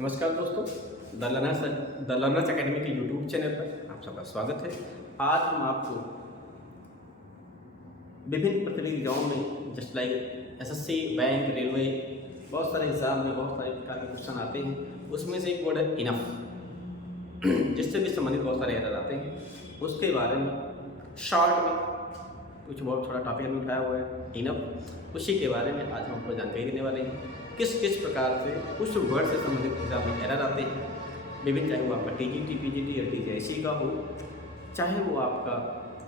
नमस्कार दोस्तों, the learners academy के यूट्यूब चैनल पर आप सबका स्वागत है। आज हम आपको विभिन्न प्रतियोगी एग्जाम में just like SSC, bank, railway, बहुत सारे एग्जाम में बहुत सारे प्रकार के क्वेश्चन आते हैं। उसमें से एक वर्ड है इनफ, जिससे भी संबंधित बहुत सारे एरर आते हैं। उसके बारे में शॉर्ट में कुछ बहुत थोड़ा टॉपिक में उठाया हुआ है इनफ। उसी के बारे में आज हम आपको जानकारी देने वाले हैं किस किस प्रकार से उस वर्ड से संबंधित एग्जाम में एरर आते हैं। विभिन्न, चाहे वो आपका टीजीटी, पीजीटी या टीजीआईसी का हो, चाहे वो आपका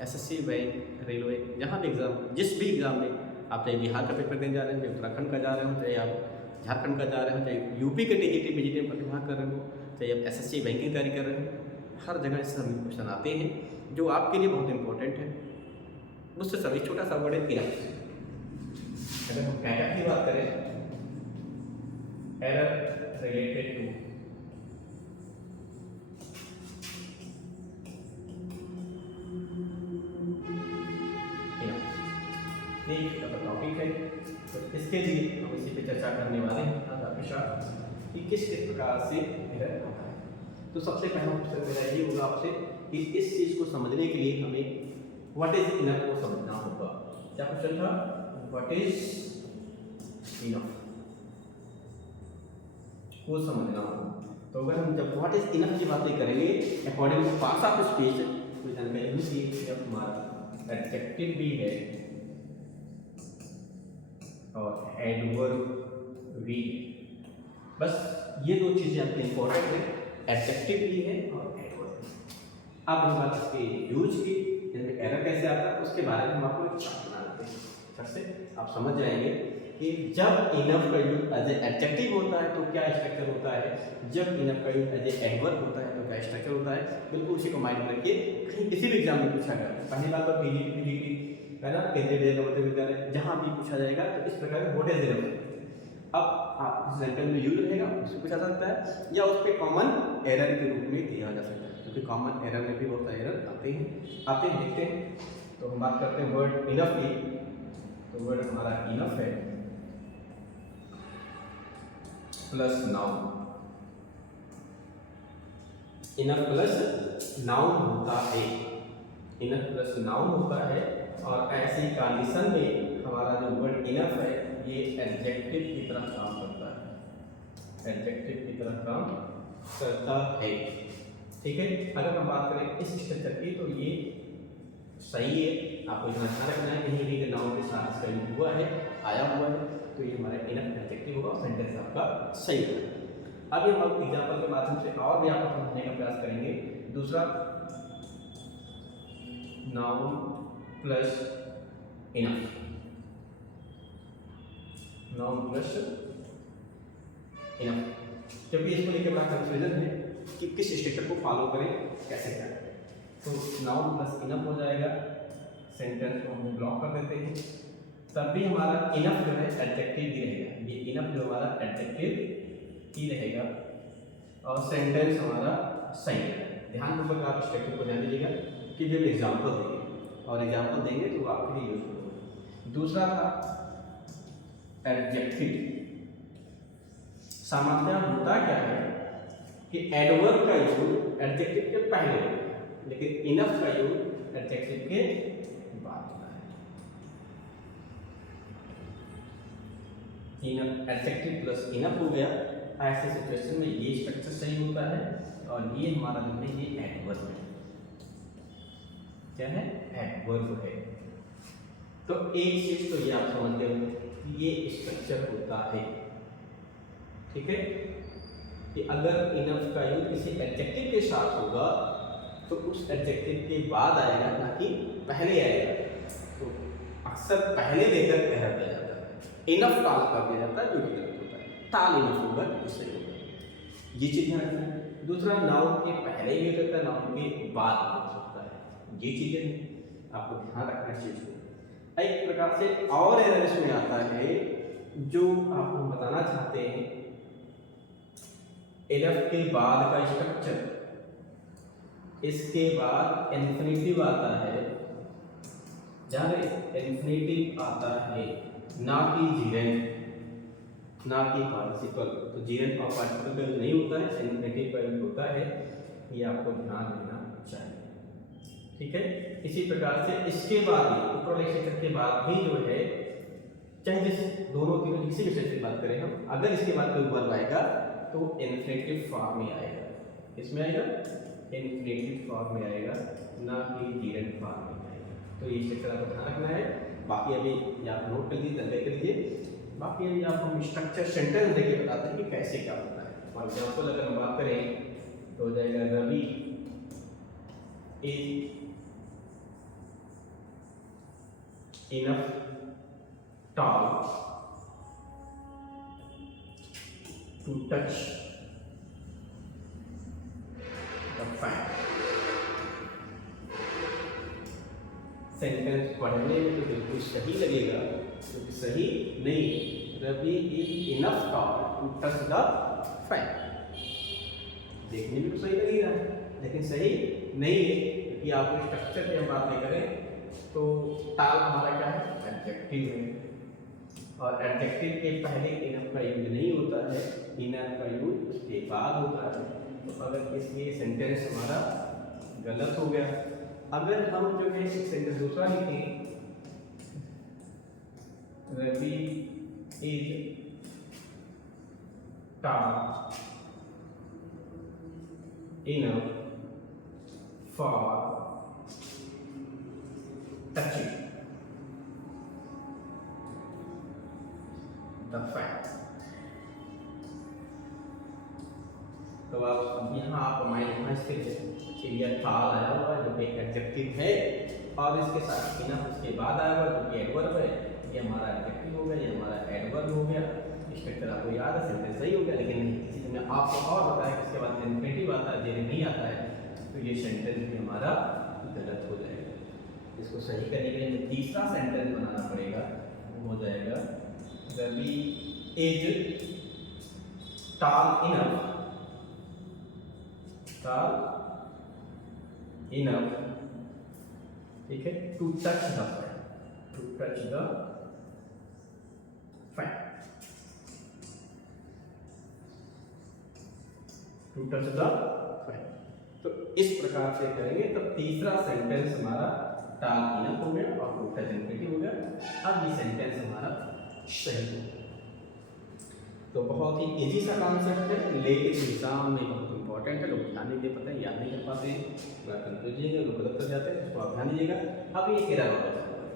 एसएससी, बैंक, रेलवे, जहाँ भी एग्ज़ाम, जिस भी एग्ज़ाम में आप चाहे बिहार का पेपर देने जा रहे हैं, चाहे उत्तराखंड का जा रहे हो, चाहे आप झारखंड का जा रहे हो, चाहे यूपी के टीजीटी, पीजीटी में प्रतिभा कर रहे हो, चाहे आप एसएससी बैंक की तैयारी कर रहे हो, हर जगह से सभी क्वेश्चन आते हैं जो आपके लिए बहुत इंपॉर्टेंट है। उससे सभी छोटा सा वर्ड है इनफ। अगर हम एरर की बात करें, एरर रिलेटेड टू एक टॉपिक है, तो इसके लिए हम इसी पे चर्चा करने वाले हैं आज आपके साथ कि किस प्रकार से एरर आता है। तो सबसे पहला क्वेश्चन मेरा ये होगा आपसे कि इस चीज़ को समझने के लिए हमें व्हाट इज इनफ को समझना होगा। क्या क्वेश्चन था? व्हाट इज इनफ को समझना होगा। तो अगर हम जब व्हाट इज इनफ की बातें करेंगे according two parts of speech, तो जानकारी कि जब हमारा एडजेक्टिव भी है और एडवर्ब भी, बस ये दो चीजें आपके इंपॉर्टेंट है, एडजेक्टिव भी है और एडवर्ब भी। अब हम बात इसके यूज की, जैसे एरर कैसे आता है उसके बारे में हम आपको एक चार्ट बना देते हैं। सबसे आप समझ जाएंगे कि जब इनफ का यूज एज ए एडजेक्टिव होता है तो क्या स्ट्रक्चर होता है, जब इनफ का यूज एज ए एडवर्ब होता है तो क्या स्ट्रक्चर होता है। बिल्कुल उसी को माइंड में रखिए, कहीं किसी भी एग्जाम में पूछा गया, पहली बात तो पीजीटी, पीजीटी है ना, केंद्रीय विद्यालय, जहाँ भी पूछा जाएगा तो इस प्रकार व्हाट इज इनफ। अब आप जिस सेंटेंस में यूज रहेगा उससे पूछा जा सकता है या उस पर कॉमन एरर के रूप में दिया जा सकता है, क्योंकि कॉमन एरर में भी बहुत सारे एरर आते हैं देखते हैं। तो हम बात करते हैं वर्ड इनफ की। तो वर्ड हमारा इनफ है plus noun. Enough plus noun होता है, इनफ प्लस नाउन होता है। और ऐसी कंडीशन में हमारा जो वर्ड इनफ है ये एडजेक्टिव की तरह काम करता है, एडजेक्टिव की तरह काम करता है। ठीक है, अगर हम बात करें इस स्ट्रक्चर की तो ये सही है, आपको इतना ध्यान रखना है कहीं भी नाउन के साथ इसका यूज हुआ है, आया हुआ है, तो ये हमारा इनफ एडजेक्टिव होगा, सेंटेंस आपका सही होगा। अभी हम एग्जांपल के माध्यम से और भी आपको समझने का प्रयास करेंगे। दूसरा, noun plus enough, noun plus enough, क्योंकि इसको लेकर बड़ा कंफ्यूजन है कि किस स्ट्रक्चर को फॉलो करें, कैसे करें। तो नाउन प्लस इनफ हो जाएगा, सेंटेंस को हम ब्लॉक कर देते हैं, तब भी हमारा इनफ जो है एडजेक्टिव ही रहेगा। ये इनफ जो हमारा एडजेक्टिव ही रहेगा और सेंटेंस हमारा सही रहेगा। ध्यानपूर्वक आप स्ट्रक्चर को ध्यान दीजिएगा कि जो एग्जाम्पल देंगे और एग्जाम्पल देंगे तो आपके लिए यूजफुल होगा। दूसरा था एडजेक्टिव। सामान्यतः होता क्या है कि एडवर्ब का यूज एडजेक्टिव के पहले होता है, लेकिन इनफ का यूज एडजेक्टिव के बाद होता है। इनफ, एडजेक्टिव प्लस इनफ हो गया। ऐसे सिचुएशन में ये स्ट्रक्चर सही होता है और ये हमारा जो है ये एडवर्ब है। क्या है? एडवर्ब है। तो एक चीज तो ये आप समझते हो कि ये स्ट्रक्चर होता है। ठीक है, कि अगर इनफ का यूज किसी एडजेक्टिव के साथ होगा तो उस एडजेक्टिव के बाद आएगा, ना कि पहले आएगा। तो अक्सर पहले लेकर एरर दिया जाता है, इनफ टाल कर दिया जाता है, जो कि गलत होता है। टाल इनफ होगा तो सही होगा, ये चीज ध्यान रखना है। दूसरा, नाउन के पहले भी हो सकता है, नाउन के बाद भी हो सकता है, ये चीजें आपको ध्यान रखना है चीज को। एक प्रकार से और एरर इसमें आता है जो आपको बताना चाहते हैं, इनफ के बाद का स्ट्रक्चर, इसके बाद इन्फिनिटिव आता है, जहां इन्फिनिटिव आता है ना कि जीरेंट। ना कि पार्टिसिपल। तो जेरेंट और पार्टिसिपल का यूज नहीं होता है, इन्फिनेटिव का यूज होता है, ये आपको ध्यान देना चाहिए। ठीक है, इसी प्रकार से इसके बाद भी ऊपर वाले सेक्शन के बाद भी जो है, चाहे जिस दोनों तीनों किसी भी सेक्शन की बात करें हम, अगर इसके बाद कोई वर्ब आएगा तो इन्फिनेटिव फॉर्म में आएगा। किसमें आएगा? इन्फिनेटिव फॉर्म में आएगा, ना कि जेरेंट फॉर्म में आएगा। तो ये सेक्शन आपको ध्यान रखना है। बाकी अभी आप नोट कर लीजिए, तैयारी कर लीजिए। बाकी अभी आपको हम स्ट्रक्चर सेंटेंस देके बताते हैं कि कैसे क्या होता है। फॉर एग्जाम्पल अगर हम बात करें तो हो जाएगा Ravi is enough tall to touch the fan. Sentence पढ़ने में तो बिल्कुल सही लगेगा, क्योंकि सही नहीं है। Ravi is enough tall to touch the fan, देखने में तो सही लगेगा लेकिन सही नहीं है, क्योंकि आपको स्ट्रक्चर की हम बात नहीं करें तो टाल हमारा क्या है? एडजेक्टिव है, और एडजेक्टिव के पहले इनफ का यूज नहीं होता है, इनफ का यूज उसके बाद होता है। तो अगर इसलिए सेंटेंस हमारा गलत हो गया। अगर हम जो है एक सेंटेंस दूसरा लिखें, Ravi is tall enough for touching the fan. तो अब यहाँ आप माइंड स्थिर है कि यह टाल आया हुआ है जो कि एडजेक्टिव है, और इसके साथ इनफ उसके बाद आया हुआ जो कि एडवर्ब है। ये हमारा एडजेक्टिव हो गया, ये हमारा एडवर्ब हो गया। स्ट्रक्चर आपको याद है, सेंटेंस सही हो गया। लेकिन किसी ने आपको और बताया कि इसके बाद इन्फिनेटिव आता है, जेरेंट नहीं आता है, तो ये सेंटेंस भी हमारा गलत हो जाएगा। इसको सही करने के लिए हमें तीसरा सेंटेंस बनाना पड़ेगा, वो हो जाएगा Ravi is tall enough enough, ठीक है, to touch the fan, to touch the fan, to touch the fan. तो इस प्रकार से करेंगे तो तीसरा सेंटेंस हमारा टाल इनफ हो गया और टू टच इन्फिनेटिव हो गया। अब ये सेंटेंस हमारा सही हो गया। तो बहुत ही इजी सा कॉन्सेप्ट है, लेकिन एग्जाम में बहुत इंपॉर्टेंट है। लोग ध्यान नहीं दे पाते हैं, याद नहीं कर पाते हैं, बड़ा कंफ्यूज है, लोग गलत कर जाते हैं। उसको आप ध्यान दीजिएगा। अब एक एरर और बचा हुआ है,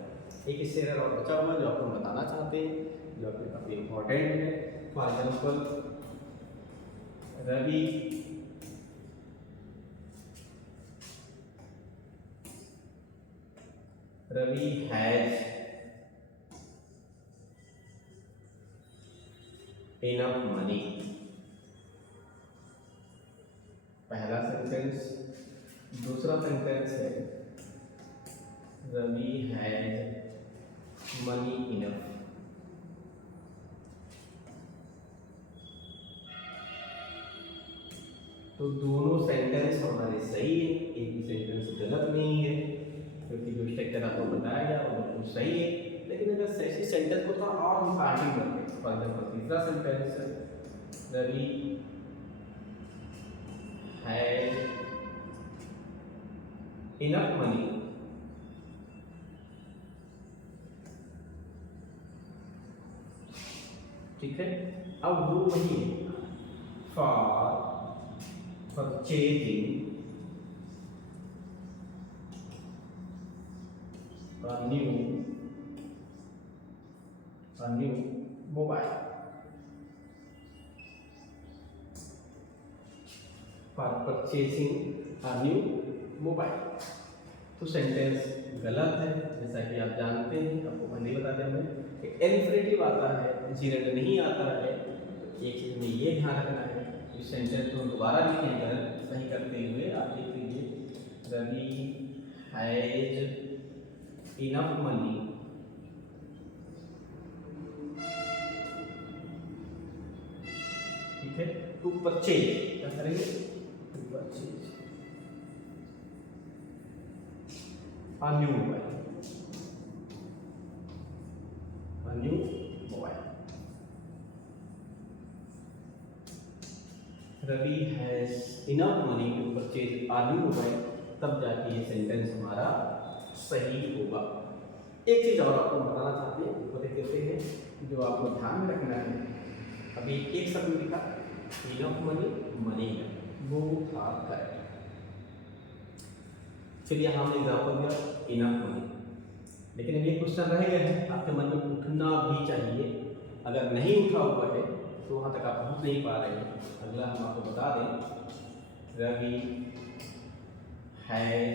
एक इससे एरर और बचा हुआ है जो आपको बताना चाहते हैं, जो आपके काफ़ी इंपॉर्टेंट है। For example Ravi has enough money. पहला सेंटेंस। दूसरा सेंटेंस है रवि हैज मनी इनफ। तो दोनों सेंटेंस हमारे सही है, एक भी सेंटेंस गलत नहीं है, क्योंकि जो स्ट्रक्चर आपको बताया गया वो बिल्कुल सही है। लेकिन अगर सही सेंटेंस को थोड़ा और हम पार्टिंग करते हैं, फॉर एग्जाम्पल तीसरा sentence Ravi has enough money ठीक है। अब वो वही है for purchasing a new mobile, for purchasing a new mobile। तो सेंटेंस गलत है, जैसा कि आप जानते हैं, आपको पहले ही बता दें हमें कि इन्फिनेटिव आता है, जेरेंट नहीं आता है। तो एक चीज़ में ये ध्यान रखना है, इस सेंटेंस को दोबारा लिखेंगे सही करते हुए आप लिख लीजिए रवि हैज इनफ मनी ठीक है टू परचेज। क्या करेंगे? To purchase a new mobile, a new mobile। Ravi has enough money to purchase a new mobile, तब जाके ये सेंटेंस हमारा सही होगा। एक चीज़ और आपको बताना चाहते हैं, वो देख लेते हैं जो आपको ध्यान में रखना है। अभी एक शब्द में लिखा इनफ मनी, मनी वो आप करें। चलिए हमने एग्जाम्पल दिया इनफ मनी, लेकिन अब ये क्वेश्चन रह गया है आपके मन में, उठना भी चाहिए। अगर नहीं उठा हुआ है तो वहाँ तक आप पहुँच नहीं पा रहे हैं। अगला हम आपको बता दें, रवि हैज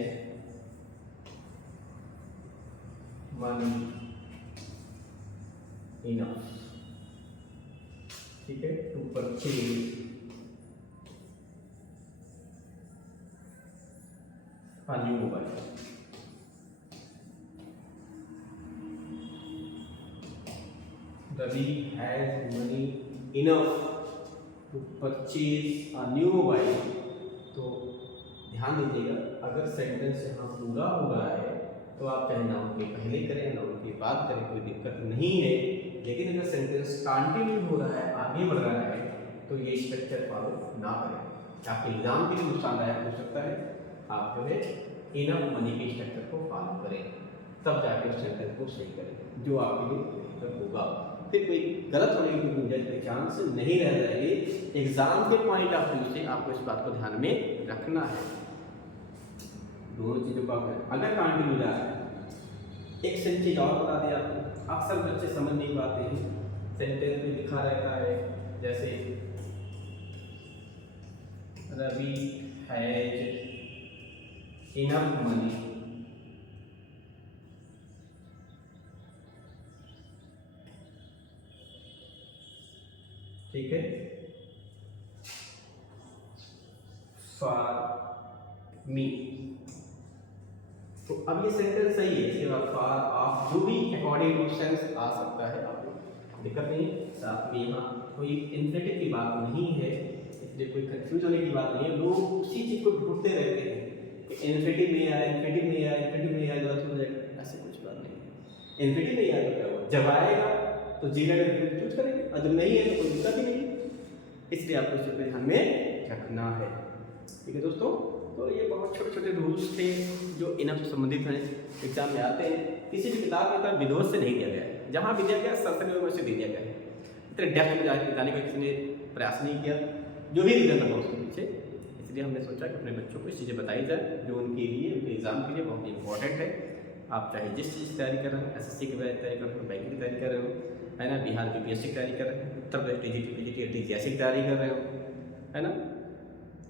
मनी इनफ, ठीक है, to purchase a new mobile. Ravi has money enough to purchase a new mobile. तो ध्यान दीजिएगा, अगर सेंटेंस यहाँ पूरा हो रहा है तो आप चाहे नाउन के पहले करें नाउन के बाद करें, कोई दिक्कत नहीं है। लेकिन अगर सेंटेंस कंटिन्यू हो रहा है, आगे बढ़ रहा है, तो ये स्ट्रक्चर फॉलो ना करें। आपके एग्जाम के लिए नुकसानदायक हो सकता है। आप जो है इनफ मनी के स्ट्रक्चर को फॉलो करें, तब जाके उस सेंटेंस को सही करें, जो आपके लिए बेहतर होगा। फिर कोई गलत होने की गुंजाइश के चांस नहीं रह जाएगी। एग्जाम के पॉइंट ऑफ व्यू से आपको इस बात को ध्यान में रखना है। दोनों चीज़ों का अगर कंटिन्यू जा रहा है। एक चीज और बता दें आपको, अक्सर बच्चे समझ नहीं पाते हैं, सेंटेंस में लिखा रहता है जैसे रवि हैज इनफ मनी ठीक है फॉर मी। तो अब ये सेंटेंस सही है, इसके बाद फॉर ऑफ जो भी अकॉर्डिंग टू सेंस आ सकता है, आपको दिक्कत नहीं। साथ में यहाँ कोई इन्फिनेटिव की बात नहीं है, इसलिए कोई कंफ्यूज होने की बात नहीं है। लोग उसी चीज़ को ढूंढते रहते हैं कि इन्फिनेटिव में आया, इन्फिनेटिव में आया, इन्फिनेटिव में आया, गलत हो जाएगा, ऐसे कुछ बात नहीं है। इन्फिनेटिव में आया तो क्या हुआ, जब आएगा तो जीरो का चूज करेंगे, और जब नहीं है तो कोई दिक्कत ही नहीं। इसलिए आपको इस पर ध्यान में रखना है, ठीक है दोस्तों। तो ये बहुत छोटे छोटे रूल्स थे जो इनफ से संबंधित हैं, एग्जाम में आते हैं। किसी भी किताब में इतना विरोध से नहीं दिया गया है, जहाँ भी दिया गया सरसरी में से दे दिया गया है। इतने डेप्थ में जाने का किसी ने प्रयास नहीं किया, जो भी रीजन था उसके पीछे। इसलिए हमने सोचा कि अपने बच्चों को इस चीज़ें बताई जाए जो उनके लिए, उनके एग्जाम के लिए बहुत इंपॉर्टेंट है। आप चाहे जिस चीज़ की तैयारी कर रहे हो, SSC की तैयारी कर रहे हो, बैंक की तैयारी कर रहे हो, है ना, बिहार UPSC की तैयारी कर रहे हो, Uttar Pradesh TGT PGT TGS की तैयारी कर रहे हो, है ना,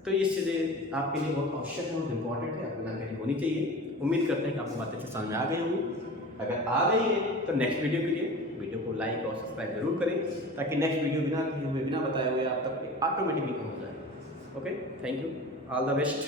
तो ये चीज़ें आपके लिए बहुत आवश्यक है, बहुत इंपॉर्टेंट है, आपको जानकारी होनी चाहिए। उम्मीद करते हैं कि आपको बातें समझ में आ गई होंगी। अगर आ गई है तो नेक्स्ट वीडियो के लिए वीडियो को लाइक और सब्सक्राइब जरूर करें, ताकि नेक्स्ट वीडियो बिना किए हुए, बिना बताए हुए आप तक ऑटोमेटिकली पहुँच जाए। Okay, thank you, all the best.